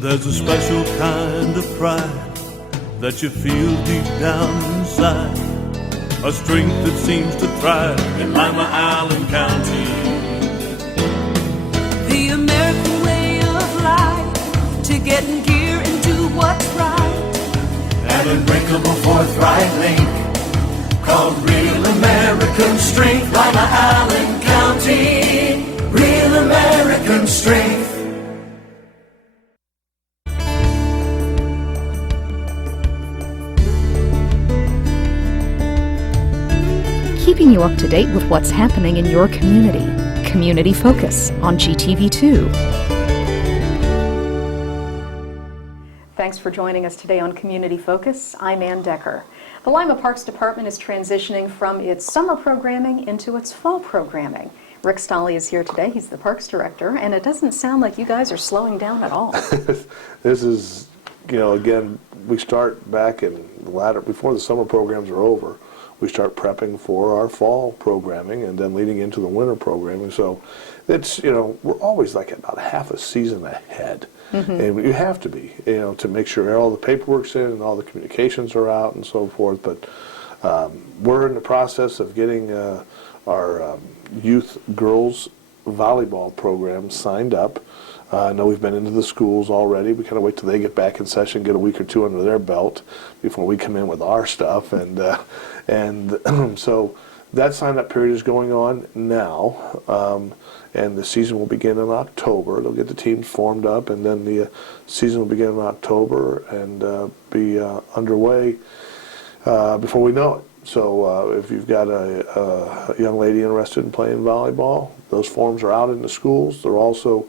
There's a special kind of pride that you feel deep down inside, a strength that seems to thrive in Lima, Allen County. The American way of life, to get in gear and do what's right. An unbreakable forthright link called real American strength. Lima, Allen County, real American strength. Keeping you up to date with what's happening in your community. Community Focus on GTV2. Thanks for joining us today on Community Focus. I'm Anne Decker. The Lima Parks Department is transitioning from its summer programming into its fall programming. Rick Stolley is here today. He's the Parks Director, and it doesn't sound like you guys are slowing down at all. This is, again, we start back in the latter, before the summer programs are over, we start prepping for our fall programming and then leading into the winter programming. So it's, we're always like about half a season ahead. Mm-hmm. And you have to be, to make sure all the paperwork's in and all the communications are out and so forth. But we're in the process of getting our youth girls volleyball program signed up. I know we've been into the schools already. We kind of wait till they get back in session, get a week or two under their belt before we come in with our stuff. And so that sign-up period is going on now, and the season will begin in October. They'll get the teams formed up, and then the season will begin in October and be underway before we know it. So if you've got a young lady interested in playing volleyball, those forms are out in the schools. They're also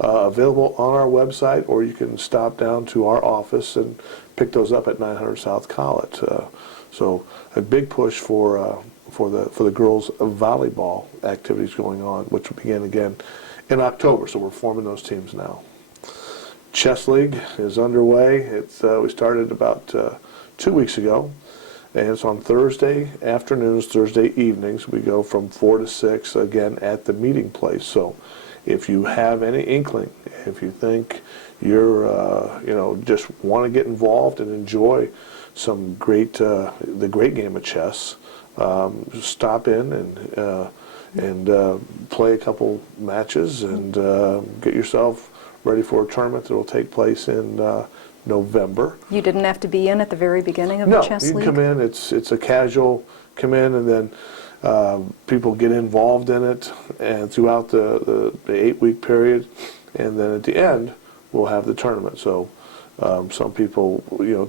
available on our website, or you can stop down to our office and pick those up at 900 South College. So a big push for the girls' volleyball activities going on, which will begin again in October. So we're forming those teams now. Chess League is underway. We started about 2 weeks ago, and it's on Thursday afternoons, Thursday evenings. We go from 4 to 6 again at the meeting place. So if you have any inkling, if you think you're, just want to get involved and enjoy some the great game of chess, stop in and play a couple matches and get yourself ready for a tournament that will take place in November. You didn't have to be in at the very beginning of the chess league? No, you can come in. It's a casual come in, and then people get involved in it, and throughout the 8-week period, and then at the end we'll have the tournament. So some people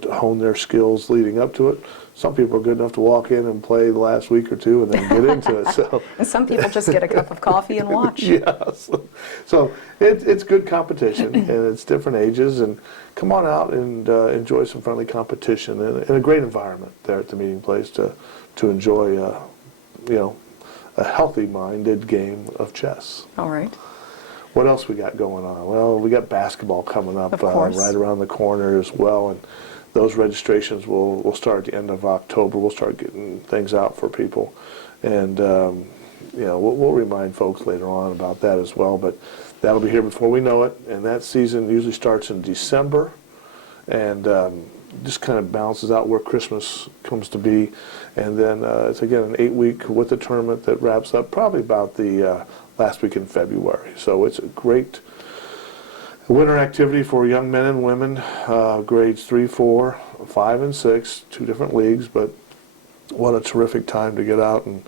hone their skills leading up to it. Some people are good enough to walk in and play the last week or two and then get into it. So and some people just get a cup of coffee and watch. Yes. So it's good competition, and it's different ages, and come on out and enjoy some friendly competition and a great environment there at the meeting place to enjoy a healthy-minded game of chess. All right. What else we got going on? Well, we got basketball coming up right around the corner as well, and those registrations will start at the end of October. We'll start getting things out for people, and we'll remind folks later on about that as well. But that'll be here before we know it, and that season usually starts in December, and just kind of balances out where Christmas comes to be, and then it's again an 8-week with the tournament that wraps up probably about the last week in February. So it's a great winter activity for young men and women, grades 3, 4, 5, and 6, 2 different leagues. But what a terrific time to get out and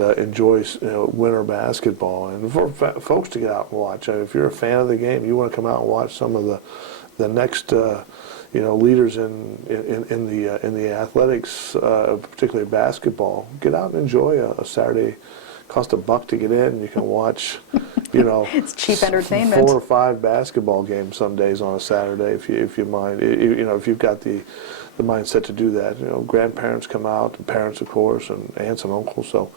enjoy winter basketball, and for folks to get out and watch. I mean, if you're a fan of the game, you want to come out and watch some of the next leaders in the athletics, particularly basketball. Get out and enjoy a Saturday. Cost $1 to get in. You can watch, it's cheap entertainment. 4 or 5 basketball games some days on a Saturday if you mind. If you've got the mindset to do that. Grandparents come out, and parents of course, and aunts and uncles. So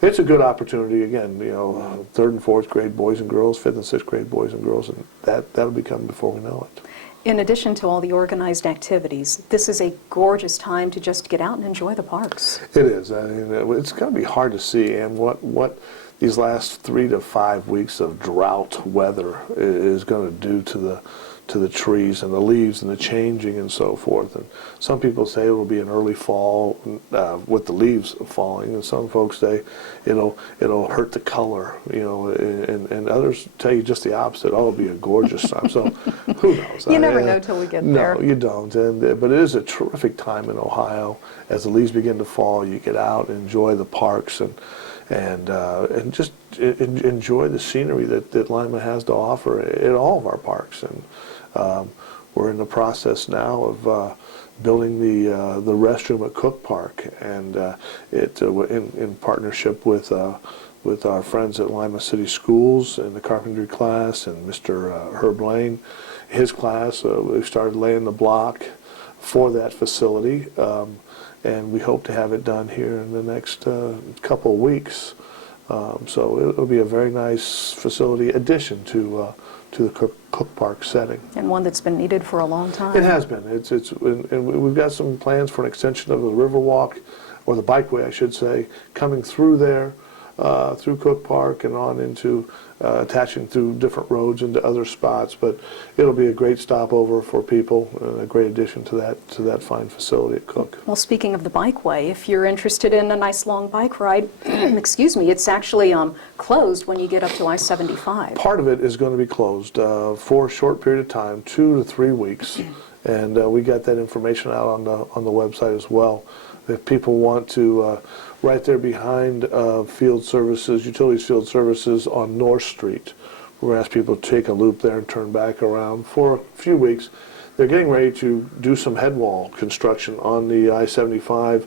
it's a good opportunity. Again, 3rd and 4th grade boys and girls, 5th and 6th grade boys and girls, and that'll be coming before we know it. In addition to all the organized activities, this is a gorgeous time to just get out and enjoy the parks. It is. I mean, it's going to be hard to see, and what these last 3 to 5 weeks of drought weather is going to do to to the trees and the leaves and the changing and so forth. And some people say it will be an early fall with the leaves falling, and some folks say it'll hurt the color, and others tell you just the opposite. Oh, it'll be a gorgeous time. So who knows? You never know till we get there. No, you don't. But it is a terrific time in Ohio. As the leaves begin to fall, you get out and enjoy the parks and just enjoy the scenery that Lima has to offer in all of our parks. And we're in the process now of building the restroom at Cook Park, and in partnership with our friends at Lima City Schools and the carpentry class and Mr. Herb Lane, his class. We've started laying the block for that facility. And we hope to have it done here in the next couple of weeks. So it'll be a very nice facility addition to the Cook Park setting. And one that's been needed for a long time. It has been. And we've got some plans for an extension of the Riverwalk, or the bikeway, I should say, coming through there, through Cook Park and on into attaching through different roads into other spots. But it'll be a great stopover for people and a great addition to that fine facility at Cook. Well, speaking of the bikeway, if you're interested in a nice long bike ride, excuse me, it's actually closed when you get up to I-75. Part of it is going to be closed for a short period of time, 2 to 3 weeks, and we got that information out on the website as well. If people want to, right there behind Field Services, Utilities Field Services on North Street, we're going to ask people to take a loop there and turn back around for a few weeks. They're getting ready to do some head wall construction on the I-75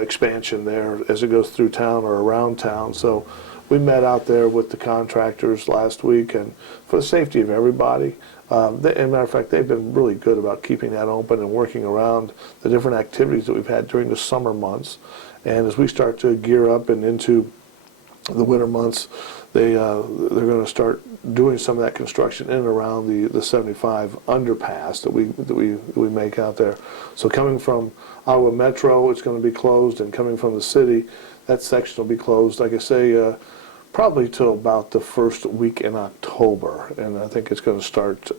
expansion there as it goes through town or around town. So we met out there with the contractors last week, and for the safety of everybody, as a matter of fact, they've been really good about keeping that open and working around the different activities that we've had during the summer months. And as we start to gear up and into the winter months, they're going to start doing some of that construction in and around the 75 underpass that we make out there. So coming from Ottawa Metro, it's going to be closed, and coming from the city, that section will be closed, like I say, probably till about the first week in October, and I think it's going to start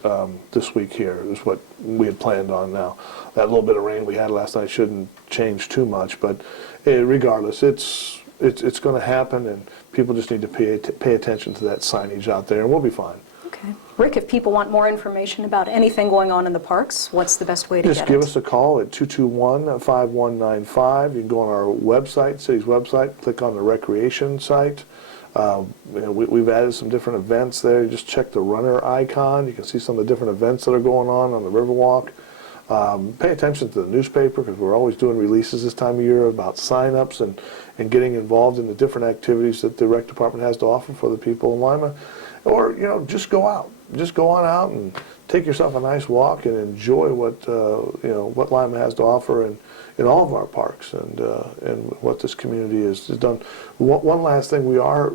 this week here, is what we had planned on now. That little bit of rain we had last night shouldn't change too much, but regardless, it's going to happen, and people just need to pay attention to that signage out there, and we'll be fine. Okay. Rick, if people want more information about anything going on in the parks, what's the best way to get it? Just give us a call at 221-5195. You can go on our website, city's website, click on the recreation site. We've added some different events there. Just check the runner icon. You can see some of the different events that are going on the Riverwalk. Pay attention to the newspaper, because we're always doing releases this time of year about sign-ups and getting involved in the different activities that the rec department has to offer for the people in Lima. Or, just go out. Just go on out and take yourself a nice walk and enjoy what Lima has to offer in all of our parks and what this community has done. One last thing, we are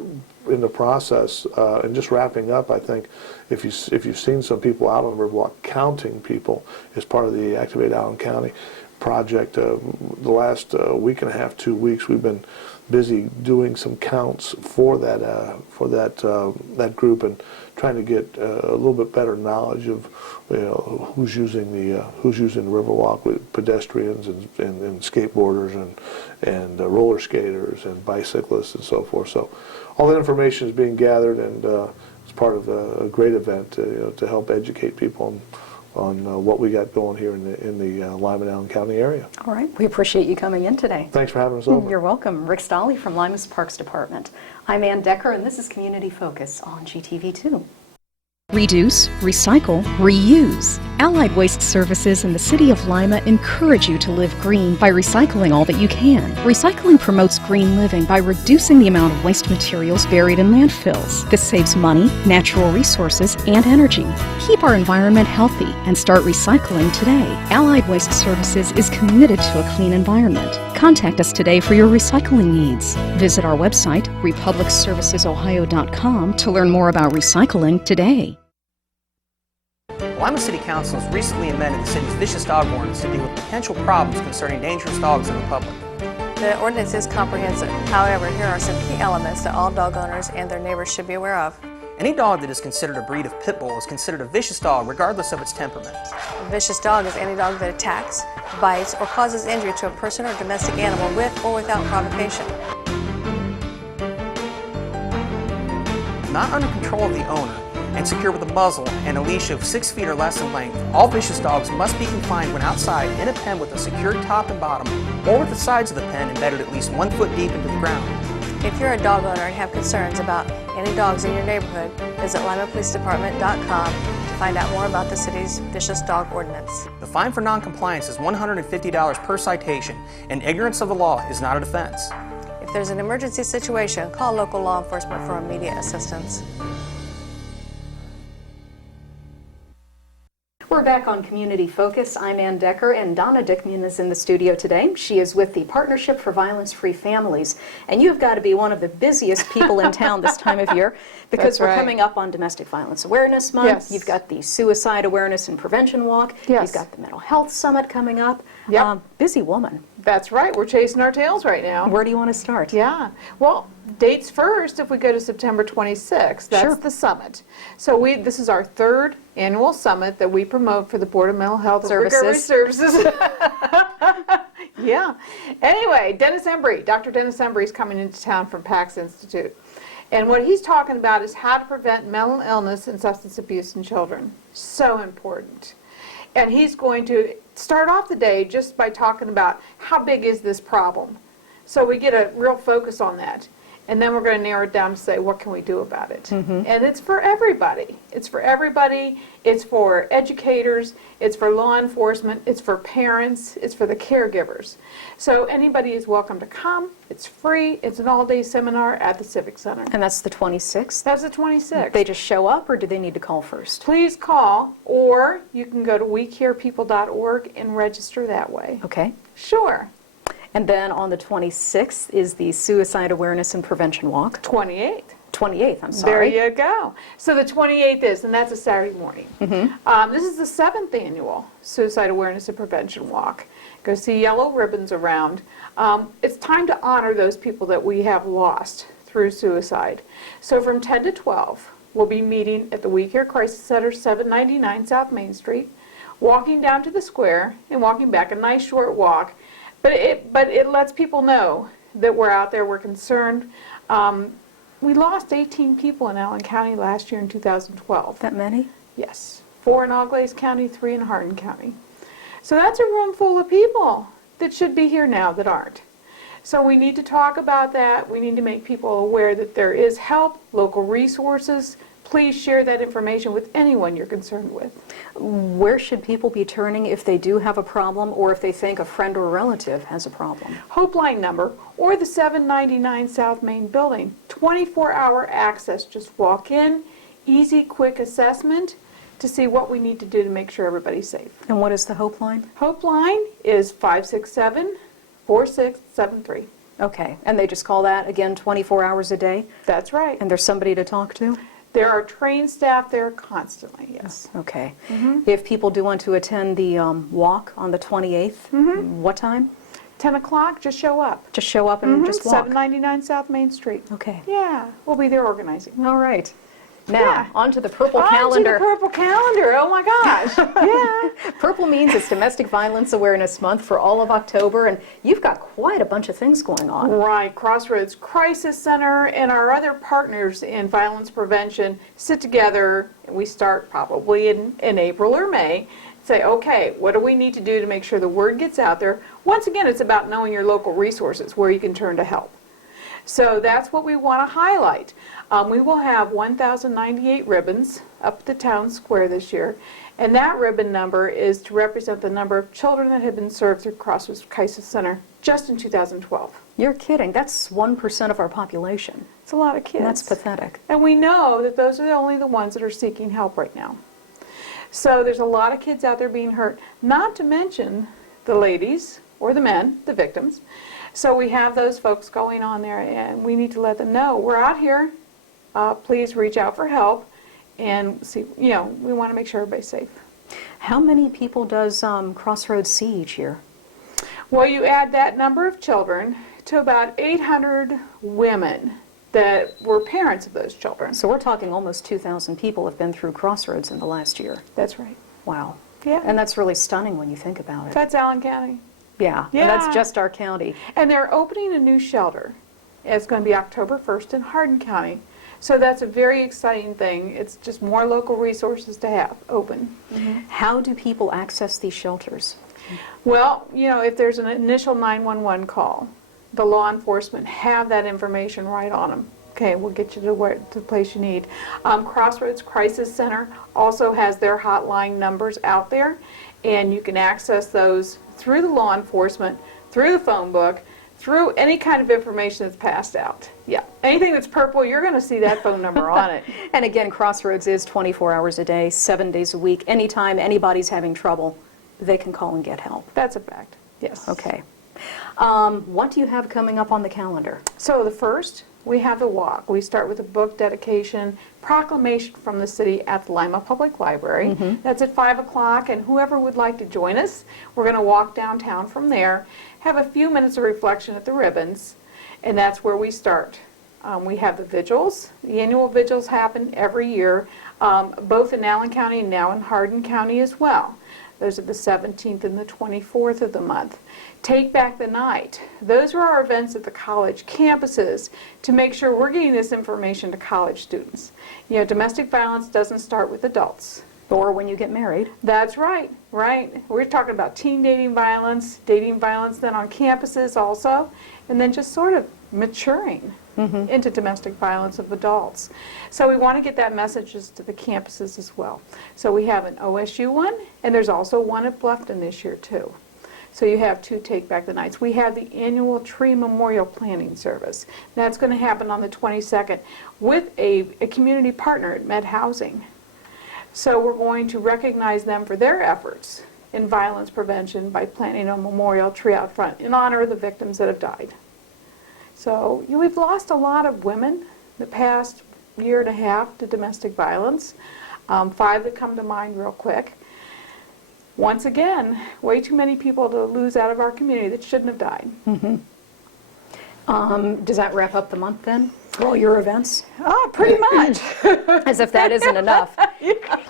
in the process, and just wrapping up, I think, if you've seen some people out on the Riverwalk counting people as part of the Activate Allen County project. The last week and a half, 2 weeks, we've been busy doing some counts for that group and trying to get a little bit better knowledge of who's using the Riverwalk, with pedestrians and skateboarders and roller skaters and bicyclists and so forth. So all that information is being gathered, and it's part of a great event to help educate people on what we got going here in the Lima and Allen County area. All right. We appreciate you coming in today. Thanks for having us over. You're welcome. Rick Stolle from Lima's Parks Department. I'm Anne Decker, and this is Community Focus on GTV2. Reduce, recycle, reuse. Allied Waste Services in the City of Lima encourage you to live green by recycling all that you can. Recycling promotes green living by reducing the amount of waste materials buried in landfills. This saves money, natural resources, and energy. Keep our environment healthy and start recycling today. Allied Waste Services is committed to a clean environment. Contact us today for your recycling needs. Visit our website, republicservicesohio.com, to learn more about recycling today. Lima City Council has recently amended the city's vicious dog ordinance to deal with potential problems concerning dangerous dogs in the public. The ordinance is comprehensive. However, here are some key elements that all dog owners and their neighbors should be aware of. Any dog that is considered a breed of pit bull is considered a vicious dog regardless of its temperament. A vicious dog is any dog that attacks, bites, or causes injury to a person or domestic animal with or without provocation. Not under control of the owner and secure with a muzzle and a leash of 6 feet or less in length, all vicious dogs must be confined when outside in a pen with a secured top and bottom, or with the sides of the pen embedded at least 1 foot deep into the ground. If you're a dog owner and have concerns about any dogs in your neighborhood, visit limapolicedepartment.com to find out more about the city's vicious dog ordinance. The fine for non-compliance is $150 per citation, and ignorance of the law is not a defense. If there's an emergency situation, call local law enforcement for immediate assistance. We're back on Community Focus. I'm Anne Decker, and Donna Dickman is in the studio today. She is with the Partnership for Violence-Free Families, and you've got to be one of the busiest people in town this time of year because we're coming up on Domestic Violence Awareness Month. Yes. You've got the Suicide Awareness and Prevention Walk. Yes. You've got the Mental Health Summit coming up. Yep. Busy woman. That's right. We're chasing our tails right now. Where do you want to start? Yeah. Well, dates first, if we go to September 26th, that's Sure. the summit. So this is our 3rd annual summit that we promote for the Board of Mental Health Services. Services. Yeah. Anyway, Dr. Dennis Embry is coming into town from PACS Institute. And what he's talking about is how to prevent mental illness and substance abuse in children. So important. And he's going to start off the day just by talking about how big is this problem. So we get a real focus on that. And then we're going to narrow it down to say, what can we do about it? And it's for everybody. It's for everybody. It's for educators. It's for law enforcement. It's for parents. It's for the caregivers. So anybody is welcome to come. It's free. It's an all-day seminar at the Civic Center. And that's the 26th? That's the 26th. They just show up, or do they need to call first? Please call, or you can go to wecarepeople.org and register that way. Okay. Sure. And then on the 26th is the Suicide Awareness and Prevention Walk. 28th. 28th, I'm sorry. There you go. So the 28th is, and that's a Saturday morning. This is the 7th annual Suicide Awareness and Prevention Walk. Go see yellow ribbons around. It's time to honor those people that we have lost through suicide. So from 10 to 12, we'll be meeting at the We Care Crisis Center, 799 South Main Street, walking down to the square and walking back, a nice short walk. But it lets people know that we're out there, we're concerned. We lost 18 people in Allen County last year in 2012. That many? Yes. 4 in Auglaize County, 3 in Hardin County. So that's a room full of people that should be here now that aren't. So we need to talk about that. We need to make people aware that there is help, local resources. Please share that information with anyone you're concerned with. Where should people be turning if they do have a problem, or if they think a friend or relative has a problem? Hope Line number or the 799 South Main building. 24-hour access. Just walk in, easy, quick assessment to see what we need to do to make sure everybody's safe. And what is the Hope Line? Hope Line is 567-4673. Okay, and they just call that, again, 24 hours a day? That's right. And there's somebody to talk to? There are trained staff there constantly, yes. Okay. If people do want to attend the walk on the 28th, what time? 10 o'clock, just show up. Just show up and just walk? 799 South Main Street. Okay. Yeah, we'll be there organizing. All right. Now, on to the purple On calendar. to the purple calendar, oh my gosh. Yeah. Purple means it's Domestic Violence Awareness Month for all of October, and you've got quite a bunch of things going on. Right, Crossroads Crisis Center and our other partners in violence prevention sit together, and we start probably in April or May, say, okay, what do we need to do to make sure the word gets out there? Once again, it's about knowing your local resources, where you can turn to help. So that's what we want to highlight. We will have 1,098 ribbons up at the town square this year, and that ribbon number is to represent the number of children that have been served through Crossroads Crisis Center just in 2012. You're kidding. That's 1% of our population. It's a lot of kids. That's pathetic. And we know that those are only the ones that are seeking help right now. So there's a lot of kids out there being hurt, not to mention the ladies or the men, the victims. So we have those folks going on there, and we need to let them know we're out here. Please reach out for help, and see. We want to make sure everybody's safe. How many people does Crossroads see each year? Well, you add that number of children to about 800 women that were parents of those children. So we're talking almost 2,000 people have been through Crossroads in the last year. That's right. Wow. Yeah. And that's really stunning when you think about it. That's Allen County. Yeah, Yeah. and that's just our county. And they're opening a new shelter. It's going to be October 1st in Hardin County. So that's a very exciting thing. It's just more local resources to have open. How do people access these shelters? Well, you know, if there's an initial 911 call, the law enforcement have that information right on them. Okay, we'll get you to the place you need. Crossroads Crisis Center also has their hotline numbers out there, and you can access those through the law enforcement, through the phone book, through any kind of information that's passed out. Yeah, anything that's purple, you're going to see that phone number on it. And again, Crossroads is 24 hours a day, 7 days a week. Anytime anybody's having trouble, they can call and get help. That's a fact, yes. Okay. What do you have coming up on the calendar? So the first, we have the walk. We start with a book dedication, proclamation from the city at the Lima Public Library. That's at 5 o'clock, and whoever would like to join us, we're going to walk downtown from there, have a few minutes of reflection at the ribbons, and that's where we start. We have the vigils. The annual vigils happen every year, both in Allen County and now in Hardin County as well. Those are the 17th and the 24th of the month. Take Back the Night. Those are our events at the college campuses to make sure we're getting this information to college students. You know, domestic violence doesn't start with adults. Or when you get married. That's right, right. We're talking about teen dating violence then on campuses also, and then just sort of maturing into domestic violence of adults. So we want to get that messages to the campuses as well. So we have an OSU one, and there's also one at Bluffton this year too. So you have 2 Take Back the Nights. We have the annual Tree Memorial Planning Service. That's going to happen on the 22nd with a community partner at Med Housing. So we're going to recognize them for their efforts in violence prevention by planting a memorial tree out front in honor of the victims that have died. So we've lost a lot of women the past year and a half to domestic violence. 5 that come to mind real quick. Once again, way too many people to lose out of our community that shouldn't have died. Does that wrap up the month then, for all your events? Oh, pretty much. As if that isn't enough.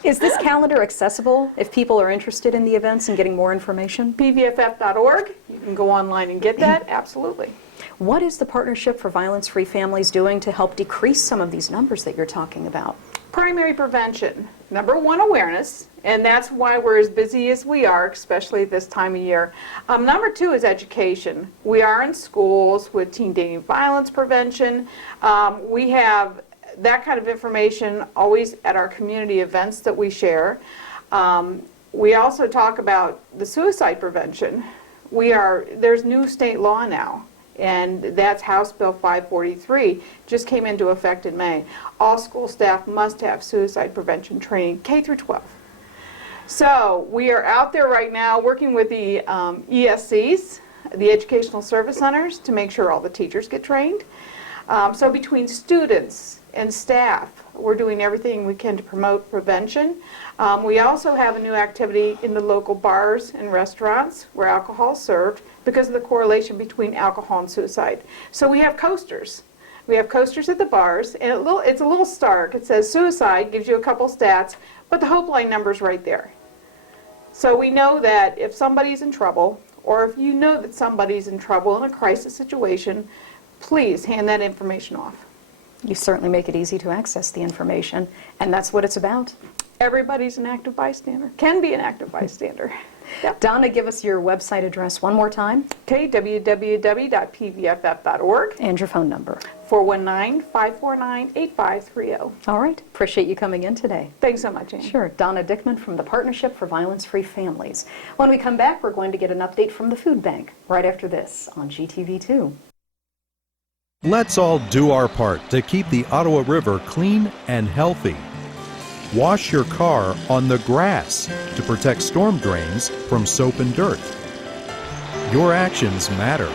Is this calendar accessible if people are interested in the events and getting more information? pvff.org. You can go online and get that. Absolutely. What is the Partnership for Violence-Free Families doing to help decrease some of these numbers that you're talking about? Primary prevention. Number 1, awareness, and that's why we're as busy as we are, especially this time of year. Number 2 is education. We are in schools with teen dating violence prevention. We have that kind of information always at our community events that we share. We also talk about the suicide prevention. There's new state law now, and that's House Bill 543, just came into effect in May. All school staff must have suicide prevention training, K through 12. So we are out there right now working with the ESCs, the Educational Service Centers, to make sure all the teachers get trained. So between students and staff, we're doing everything we can to promote prevention. We also have a new activity in the local bars and restaurants where alcohol is served because of the correlation between alcohol and suicide. So we have coasters. We have coasters at the bars, and it's a little stark. It says suicide, gives you a couple stats, but the Hope Line number's right there. So we know that if somebody's in trouble, or if you know that somebody's in trouble in a crisis situation, please hand that information off. You certainly make it easy to access the information, and that's what it's about. Everybody's an active bystander, can be an active bystander. Yep. Donna, give us your website address one more time. Okay, www.pvff.org. And your phone number. 419-549-8530. All right. Appreciate you coming in today. Thanks so much, Anne. Sure. Donna Dickman from the Partnership for Violence-Free Families. When we come back, we're going to get an update from the food bank right after this on GTV2. Let's all do our part to keep the Ottawa River clean and healthy. Wash your car on the grass to protect storm drains from soap and dirt. Your actions matter.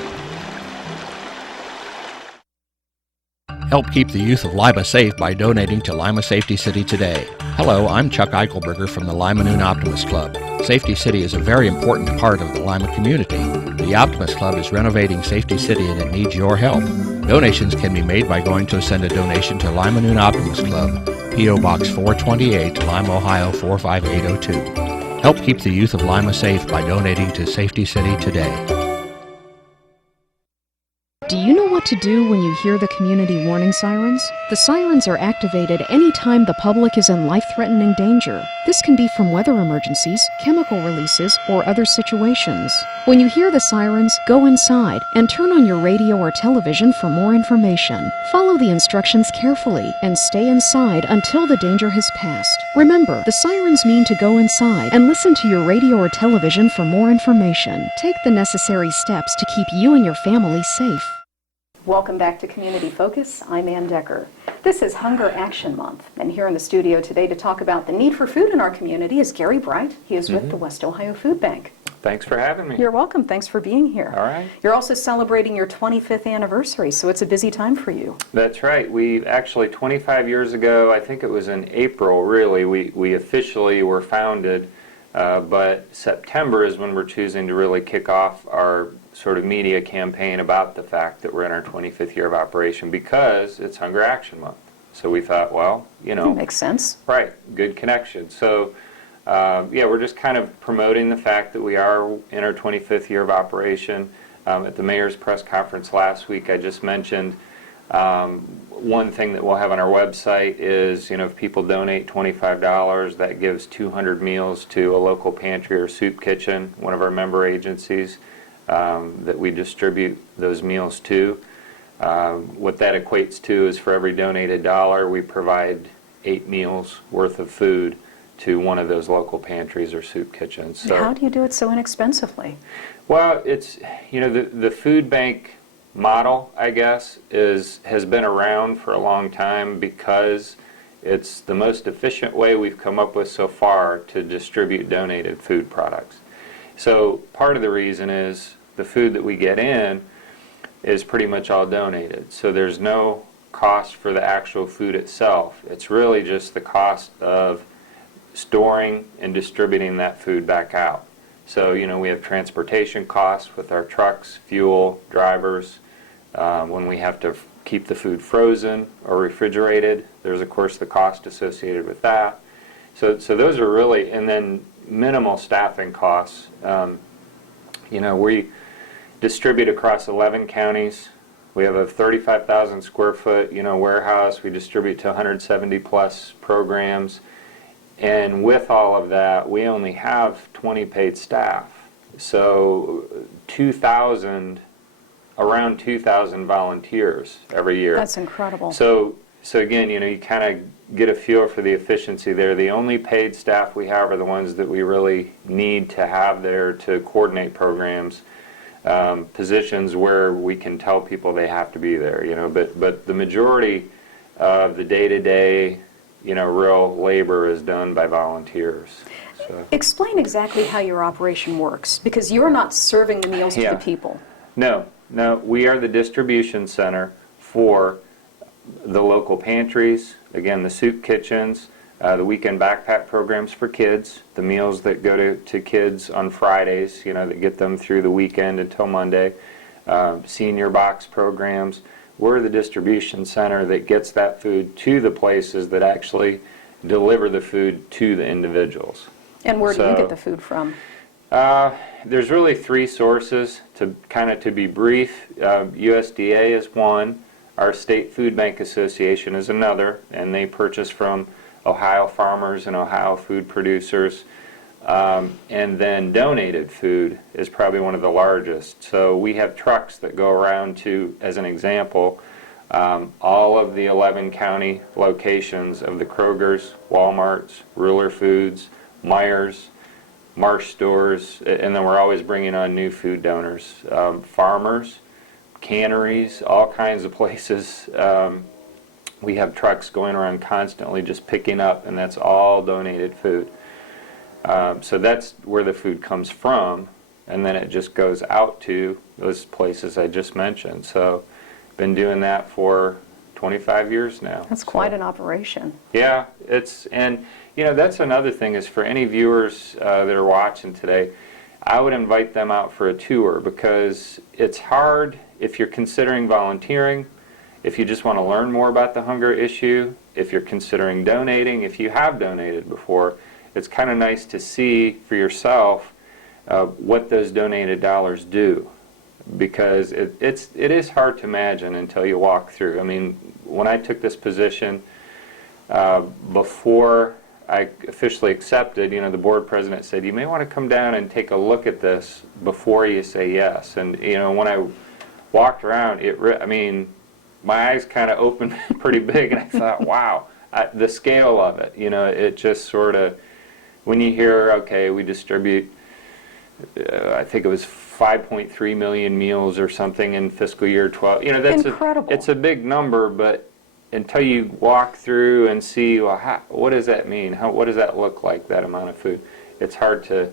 Help keep the youth of Lima safe by donating to Lima Safety City today. Hello, I'm Chuck Eichelberger from the Lima Noon Optimist Club. Safety City is a very important part of the Lima community. The Optimist Club is renovating Safety City and it needs your help. Donations can be made by going to send a donation to Lima Noon Optimist Club, P.O. Box 428, Lima, Ohio 45802. Help keep the youth of Lima safe by donating to Safety City today. Do you know what to do when you hear the community warning sirens? The sirens are activated anytime the public is in life-threatening danger. This can be from weather emergencies, chemical releases, or other situations. When you hear the sirens, go inside and turn on your radio or television for more information. Follow the instructions carefully and stay inside until the danger has passed. Remember, the sirens mean to go inside and listen to your radio or television for more information. Take the necessary steps to keep you and your family safe. Welcome back to Community Focus. I'm Anne Decker. This is Hunger Action Month, and here in the studio today to talk about the need for food in our community is Gary Bright. He is with the West Ohio Food Bank. Thanks for having me. You're welcome. Thanks for being here. All right. You're also celebrating your 25th anniversary, so it's a busy time for you. That's right. We actually, 25 years ago, I think it was in April, really, we officially were founded, but September is when we're choosing to really kick off our sort of media campaign about the fact that we're in our 25th year of operation because it's Hunger Action Month. So we thought, well, you know. Makes sense. Right. Good connection. So, yeah, we're just kind of promoting the fact that we are in our 25th year of operation. At the mayor's press conference last week, I just mentioned one thing that we'll have on our website is, you know, if people donate $25, that gives 200 meals to a local pantry or soup kitchen, one of our member agencies. That we distribute those meals to. What that equates to is for every donated dollar, we provide 8 meals worth of food to one of those local pantries or soup kitchens. So, how do you do it so inexpensively? Well, it's, you know, the food bank model, I guess, has been around for a long time because it's the most efficient way we've come up with so far to distribute donated food products. So part of the reason is the food that we get in is pretty much all donated. So there's no cost for the actual food itself. It's really just the cost of storing and distributing that food back out. So, you know, we have transportation costs with our trucks, fuel, drivers. When we have to keep the food frozen or refrigerated, there's of course the cost associated with that. So those are really, and then minimal staffing costs. You know, we distribute across 11 counties. We have a 35,000 square foot, you know, warehouse. We distribute to 170 plus programs. And with all of that, we only have 20 paid staff. So around 2,000 volunteers every year. That's incredible. So again, you know, you kind of get a feel for the efficiency there. The only paid staff we have are the ones that we really need to have there to coordinate programs, positions where we can tell people they have to be there, you know, but the majority of the day-to-day, you know, real labor is done by volunteers. So. Explain exactly how your operation works, because you're not serving the meals to the people. No, we are the distribution center for the local pantries, again, the soup kitchens, the weekend backpack programs for kids, the meals that go to kids on Fridays, you know, that get them through the weekend until Monday, senior box programs. We're the distribution center that gets that food to the places that actually deliver the food to the individuals. And where do you get the food from? There's really 3 sources, to be brief. USDA is one. Our State Food Bank Association is another, and they purchase from Ohio farmers and Ohio food producers. And then donated food is probably one of the largest. So we have trucks that go around to, as an example, all of the 11 county locations of the Kroger's, Walmart's, Ruler Foods, Meijer's, Marsh stores, and then we're always bringing on new food donors, farmers, canneries, all kinds of places. We have trucks going around constantly just picking up, and that's all donated food. So that's where the food comes from, and then it just goes out to those places I just mentioned. So been doing that for 25 years now. That's quite an operation. Yeah, and you know, that's another thing is for any viewers that are watching today, I would invite them out for a tour because it's hard if you're considering volunteering if you just want to learn more about the hunger issue, if you're considering donating, if you have donated before, it's kind of nice to see for yourself what those donated dollars do, because it is hard to imagine until you walk through. I mean, when I took this position, before I officially accepted, you know, the board president said, you may want to come down and take a look at this before you say yes. And, you know, when I walked around, I mean, my eyes kind of opened pretty big, and I thought, wow, the scale of it, you know, it just sort of, when you hear, okay, we distribute, I think it was 5.3 million meals or something in fiscal year 12. You know, that's incredible. It's a big number, but until you walk through and see, well, what does that mean? What does that look like, that amount of food? It's hard to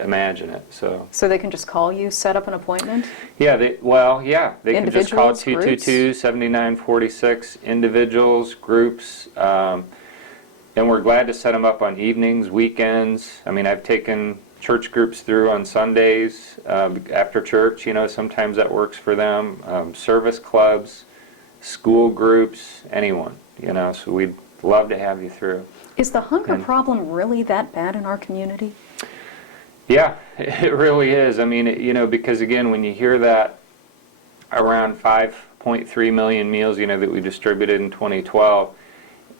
imagine it. So they can just call you, set up an appointment? Yeah, they can just call 222-7946, individuals, groups, and we're glad to set them up on evenings, weekends. I mean, I've taken church groups through on Sundays after church, you know, sometimes that works for them, service clubs, school groups, anyone, you know, so we'd love to have you through. Is the hunger problem really that bad in our community? Yeah, it really is. I mean, you know, because again, when you hear that around 5.3 million meals, you know, that we distributed in 2012,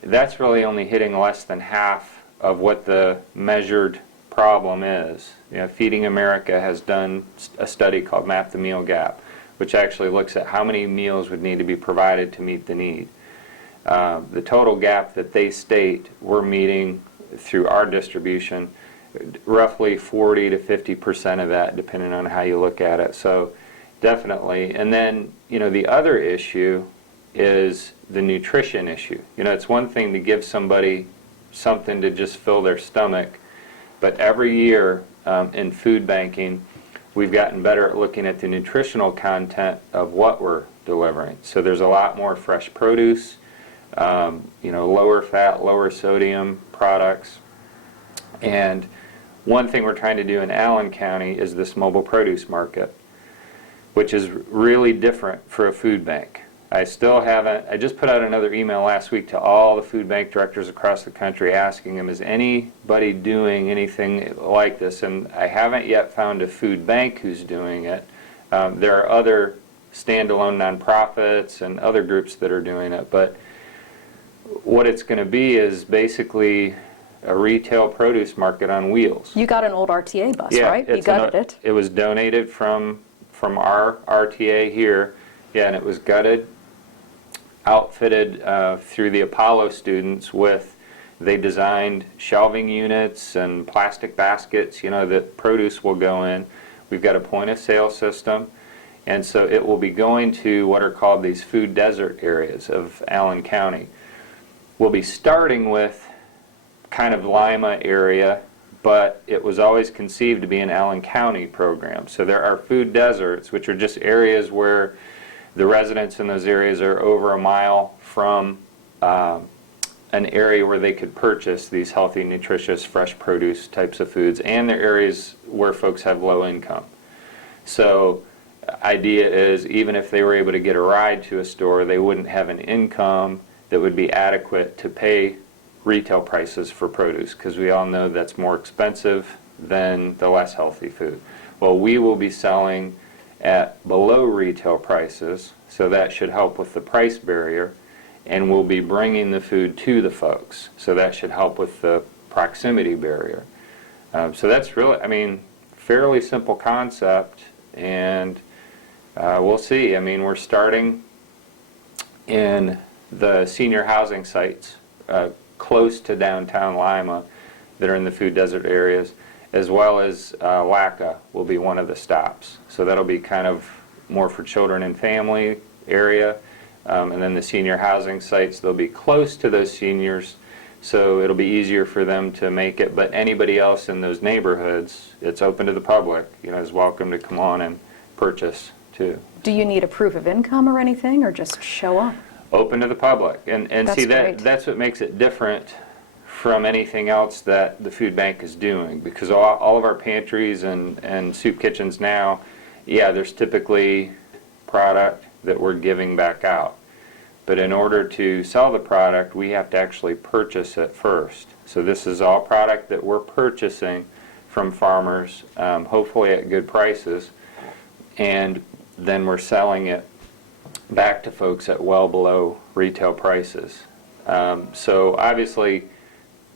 that's really only hitting less than half of what the measured problem is. You know, Feeding America has done a study called Map the Meal Gap, which actually looks at how many meals would need to be provided to meet the need. The total gap that they state we're meeting through our distribution, roughly 40 to 50% of that, depending on how you look at it. So definitely. And then, you know, the other issue is the nutrition issue. You know, it's one thing to give somebody something to just fill their stomach, but every year in food banking, we've gotten better at looking at the nutritional content of what we're delivering. So there's a lot more fresh produce, you know, lower fat, lower sodium products. And one thing we're trying to do in Allen County is this mobile produce market, which is really different for a food bank. I just put out another email last week to all the food bank directors across the country asking them, is anybody doing anything like this? And I haven't yet found a food bank who's doing it. There are other standalone nonprofits and other groups that are doing it, but what it's going to be is basically a retail produce market on wheels. You got an old RTA bus, right? You gutted it. It was donated from our RTA here. Yeah, and it was gutted, outfitted through the Apollo students with, they designed shelving units and plastic baskets, you know, that produce will go in. We've got a point of sale system, and so it will be going to what are called these food desert areas of Allen County. We'll be starting with kind of Lima area, but it was always conceived to be an Allen County program. So there are food deserts, which are just areas where the residents in those areas are over a mile from an area where they could purchase these healthy, nutritious, fresh produce types of foods, and they're areas where folks have low income. So idea is, even if they were able to get a ride to a store, they wouldn't have an income that would be adequate to pay retail prices for produce, because we all know that's more expensive than the less healthy food. Well, we will be selling at below retail prices, so that should help with the price barrier, and we'll be bringing the food to the folks, so that should help with the proximity barrier. So that's really, I mean, fairly simple concept, and we'll see. I mean, we're starting in the senior housing sites close to downtown Lima that are in the food desert areas, as well as LACA will be one of the stops. So that'll be kind of more for children and family area, and then the senior housing sites, they'll be close to those seniors, so it'll be easier for them to make it. But anybody else in those neighborhoods, it's open to the public, you know, is welcome to come on and purchase too. Do you need a proof of income or anything, or just show up? Open to the public, and see, that's what makes it different from anything else that the food bank is doing, because all of our pantries and soup kitchens now, yeah, there's typically product that we're giving back out. but in order to sell the product, we have to actually purchase it first. So this is all product that we're purchasing from farmers, hopefully at good prices, and then we're selling it back to folks at well below retail prices. So obviously,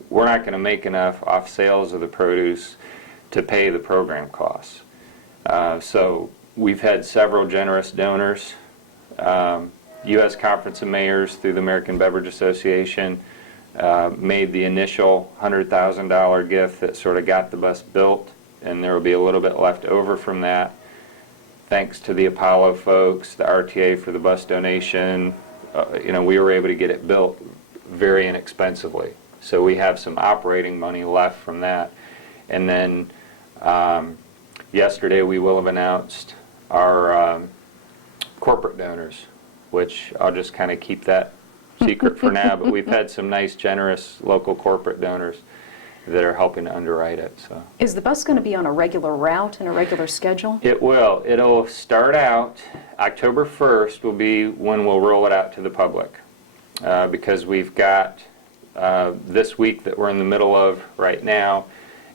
we're not going to make enough off sales of the produce to pay the program costs. So we've had several generous donors. U.S. Conference of Mayors through the American Beverage Association made the initial $100,000 gift that sort of got the bus built, and there will be a little bit left over from that. Thanks to the Apollo folks, the RTA for the bus donation, we were able to get it built very inexpensively. So we have some operating money left from that. And then yesterday we will have announced our corporate donors, which I'll just kind of keep that secret for now, but we've had some nice, generous local corporate donors that are helping to underwrite it. So, is the bus going to be on a regular route and a regular schedule? It will. It'll start out, October 1st will be when we'll roll it out to the public, because we've got this week that we're in the middle of right now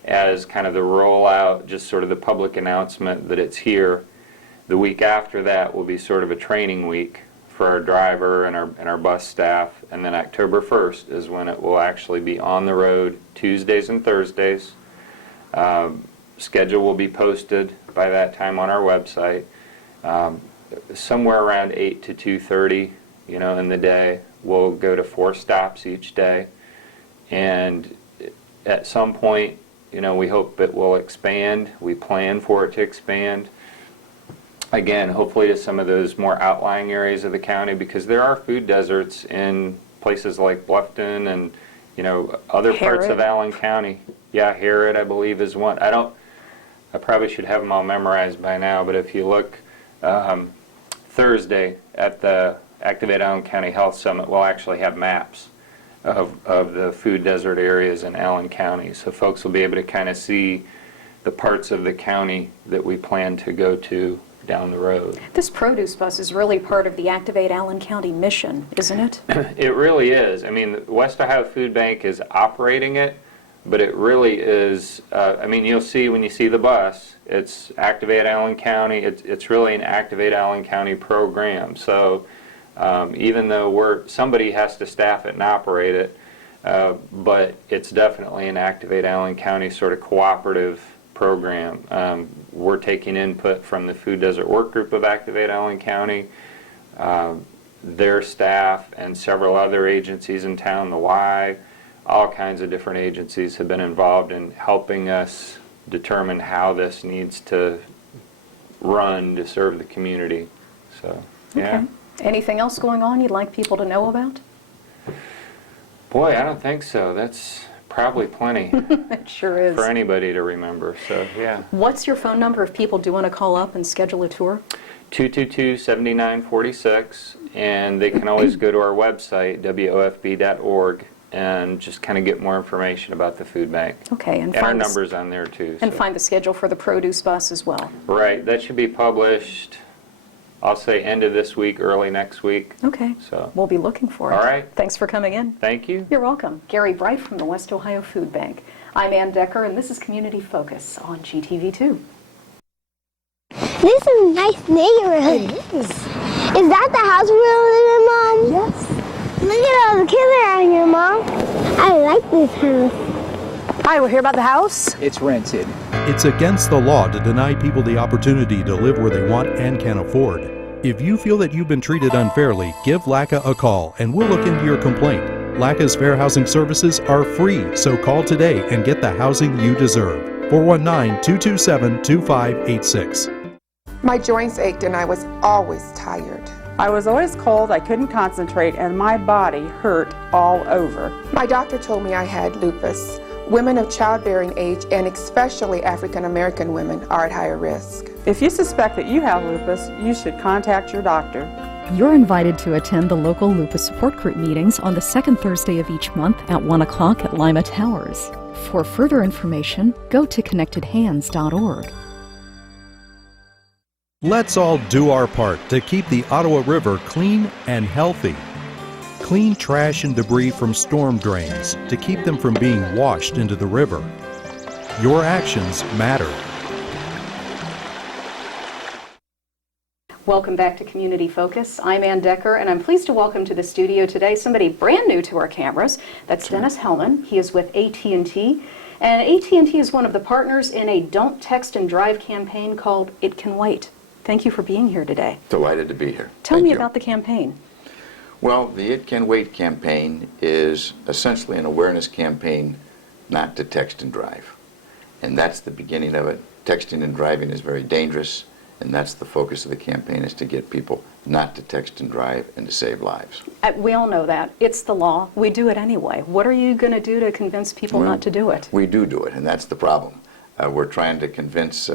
as kind of the rollout, just sort of the public announcement that it's here. The week after that will be sort of a training week for our driver and our bus staff, and then October 1st is when it will actually be on the road Tuesdays and Thursdays. Schedule will be posted by that time on our website. Somewhere around 8 to 2:30, in the day. We'll go to 4 stops each day, and at some point, we hope it will expand. We plan for it to expand. Again, hopefully to some of those more outlying areas of the county, because there are food deserts in places like Bluffton and other parts of Allen County. Yeah, Harrod, I believe, is one. I probably should have them all memorized by now, but if you look Thursday at the Activate Allen County Health Summit, we'll actually have maps of the food desert areas in Allen County, so folks will be able to kind of see the parts of the county that we plan to go to down the road. This produce bus is really part of the Activate Allen County mission, isn't it? It really is. I mean, West Ohio Food Bank is operating it, but it really is, you'll see when you see the bus, it's Activate Allen County. It's really an Activate Allen County program. So even though somebody has to staff it and operate it, but it's definitely an Activate Allen County sort of cooperative program. We're taking input from the Food Desert Work Group of Activate Allen County, their staff, and several other agencies in town, the Y, all kinds of different agencies have been involved in helping us determine how this needs to run to serve the community. So, yeah. Okay. Anything else going on you'd like people to know about? Boy, I don't think so. That's probably plenty. It sure is. For anybody to remember, so yeah. What's your phone number if people do want to call up and schedule a tour? 222-7946, and they can always go to our website, wofb.org, and just kind of get more information about the food bank. Okay, and our number's on there too. And find the schedule for the produce bus as well. Right, that should be published, I'll say end of this week, early next week. Okay, so we'll be looking for it. All right. Thanks for coming in. Thank you. You're welcome. Gary Bright from the West Ohio Food Bank. I'm Anne Decker, and this is Community Focus on GTV2. This is a nice neighborhood. It is. Is that the house we're living in, Mom? Yes. Look at all the kids around here, Mom. I like this house. Hi, we're here about the house. It's rented. It's against the law to deny people the opportunity to live where they want and can afford. If you feel that you've been treated unfairly, give LACA a call and we'll look into your complaint. LACA's fair housing services are free, so call today and get the housing you deserve. 419-227-2586. My joints ached and I was always tired. I was always cold, I couldn't concentrate, and my body hurt all over. My doctor told me I had lupus. Women of childbearing age, and especially African American women, are at higher risk. If you suspect that you have lupus, you should contact your doctor. You're invited to attend the local lupus support group meetings on the second Thursday of each month at 1 o'clock at Lima Towers. For further information, go to connectedhands.org. Let's all do our part to keep the Ottawa River clean and healthy. Clean trash and debris from storm drains to keep them from being washed into the river. Your actions matter. Welcome back to Community Focus. I'm Anne Decker, and I'm pleased to welcome to the studio today somebody brand new to our cameras. That's Dennis Hillman. He is with AT&T, and AT&T is one of the partners in a Don't Text and Drive campaign called It Can Wait. Thank you for being here today. Delighted to be here. Tell me about the campaign. Well, the It Can Wait campaign is essentially an awareness campaign not to text and drive. And that's the beginning of it. Texting and driving is very dangerous. And that's the focus of the campaign, is to get people not to text and drive and to save lives. We all know that. It's the law. We do it anyway. What are you going to do to convince people not to do it? We do it, and that's the problem. We're trying to convince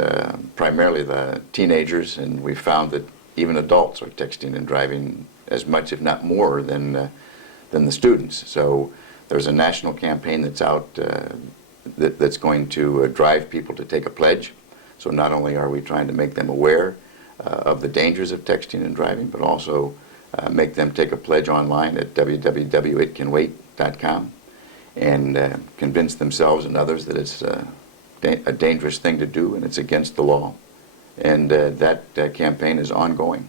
primarily the teenagers, and we found that even adults are texting and driving as much, if not more, than the students. So there's a national campaign that's out that's going to drive people to take a pledge. So not only are we trying to make them aware of the dangers of texting and driving, but also make them take a pledge online at www.itcanwait.com and convince themselves and others that it's a dangerous thing to do and it's against the law. And that campaign is ongoing.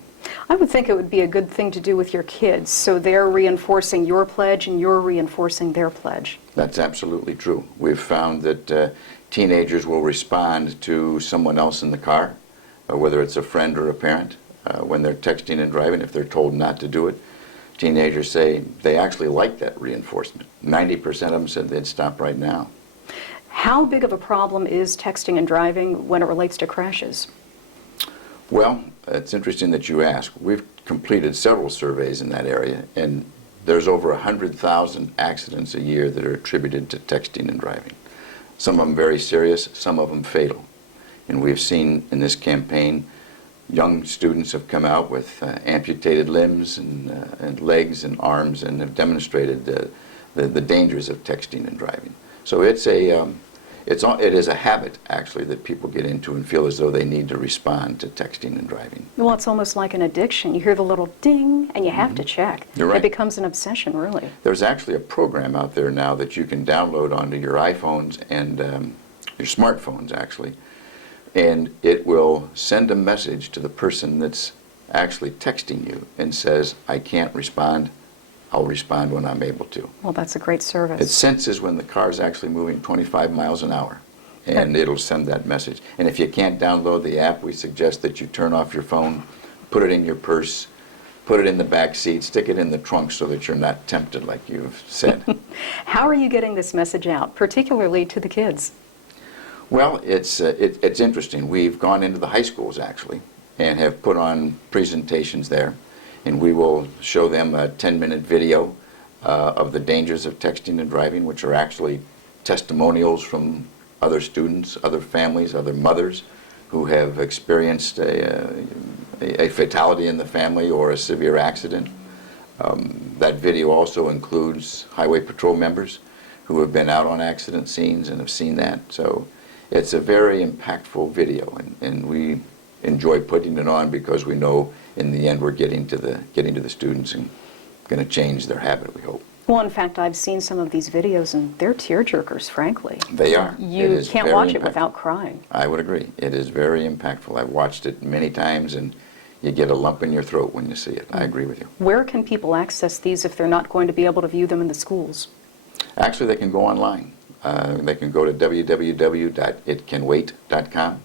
I would think it would be a good thing to do with your kids, so they're reinforcing your pledge and you're reinforcing their pledge. That's absolutely true. We've found that teenagers will respond to someone else in the car, whether it's a friend or a parent, when they're texting and driving. If they're told not to do it, teenagers say they actually like that reinforcement. 90% of them said they'd stop right now. How big of a problem is texting and driving when it relates to crashes? Well, it's interesting that you ask. We've completed several surveys in that area, and there's over 100,000 accidents a year that are attributed to texting and driving. Some of them very serious, some of them fatal. And we've seen in this campaign, young students have come out with amputated limbs and legs and arms and have demonstrated the dangers of texting and driving. So it is a habit, actually, that people get into and feel as though they need to respond to texting and driving. Well, it's almost like an addiction. You hear the little ding, and you have to check. You're right. It becomes an obsession, really. There's actually a program out there now that you can download onto your iPhones and your smartphones, actually, and it will send a message to the person that's actually texting you and says, I can't respond. I'll respond when I'm able to. Well, that's a great service. It senses when the car is actually moving 25 miles an hour, and it'll send that message. And if you can't download the app, we suggest that you turn off your phone, put it in your purse, put it in the back seat, stick it in the trunk so that you're not tempted, like you've said. How are you getting this message out, particularly to the kids? Well, it's interesting. We've gone into the high schools, actually, and have put on presentations there. And we will show them a 10-minute video of the dangers of texting and driving, which are actually testimonials from other students, other families, other mothers who have experienced a fatality in the family or a severe accident. That video also includes highway patrol members who have been out on accident scenes and have seen that. So it's a very impactful video, and we enjoy putting it on because we know in the end we're getting to the students and going to change their habit, we hope. Well, in fact, I've seen some of these videos, and they're tear-jerkers, frankly. They are. You can't watch it without crying. I would agree. It is very impactful. I've watched it many times, and you get a lump in your throat when you see it. I agree with you. Where can people access these if they're not going to be able to view them in the schools? Actually, they can go online. They can go to www.itcanwait.com.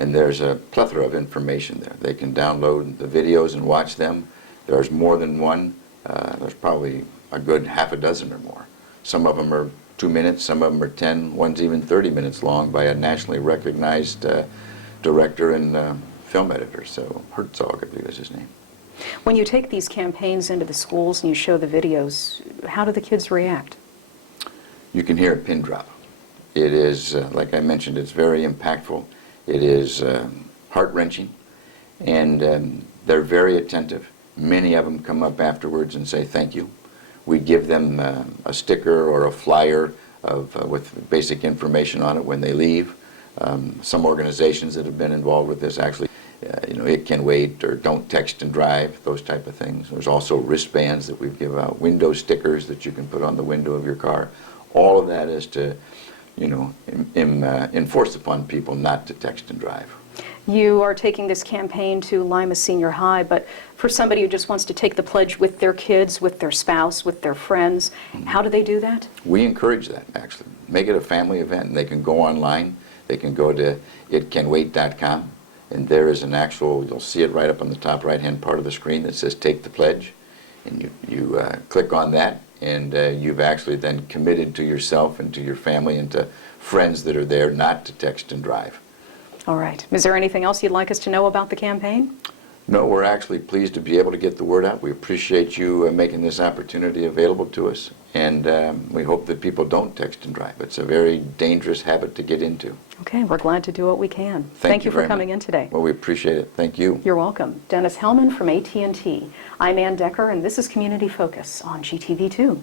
And there's a plethora of information there. They can download the videos and watch them. There's more than one. There's probably a good half a dozen or more. Some of them are 2 minutes, some of them are 10, one's even 30 minutes long by a nationally recognized director and film editor. So Herzog, I believe is his name. When you take these campaigns into the schools and you show the videos, how do the kids react? You can hear a pin drop. It is, like I mentioned, it's very impactful. It is heart-wrenching, and they're very attentive. Many of them come up afterwards and say thank you. We give them a sticker or a flyer with basic information on it when they leave. Some organizations that have been involved with this actually it can wait, or don't text and drive, those type of things. There's also wristbands that we give out, window stickers that you can put on the window of your car. All of that is to, enforce upon people not to text and drive. You are taking this campaign to Lima Senior High, but for somebody who just wants to take the pledge with their kids, with their spouse, with their friends, how do they do that? We encourage that, actually. Make it a family event. They can go online. They can go to itcanwait.com, and there is an actual, you'll see it right up on the top right-hand part of the screen that says Take the Pledge, and you click on that, and you've actually then committed to yourself and to your family and to friends that are there not to text and drive. All right. Is there anything else you'd like us to know about the campaign? No, we're actually pleased to be able to get the word out. We appreciate you making this opportunity available to us, and we hope that people don't text and drive. It's a very dangerous habit to get into. Okay, we're glad to do what we can. Thank you for coming in today. Well, we appreciate it. Thank you. You're welcome. Dennis Hillman from AT&T. I'm Anne Decker, and this is Community Focus on GTV2.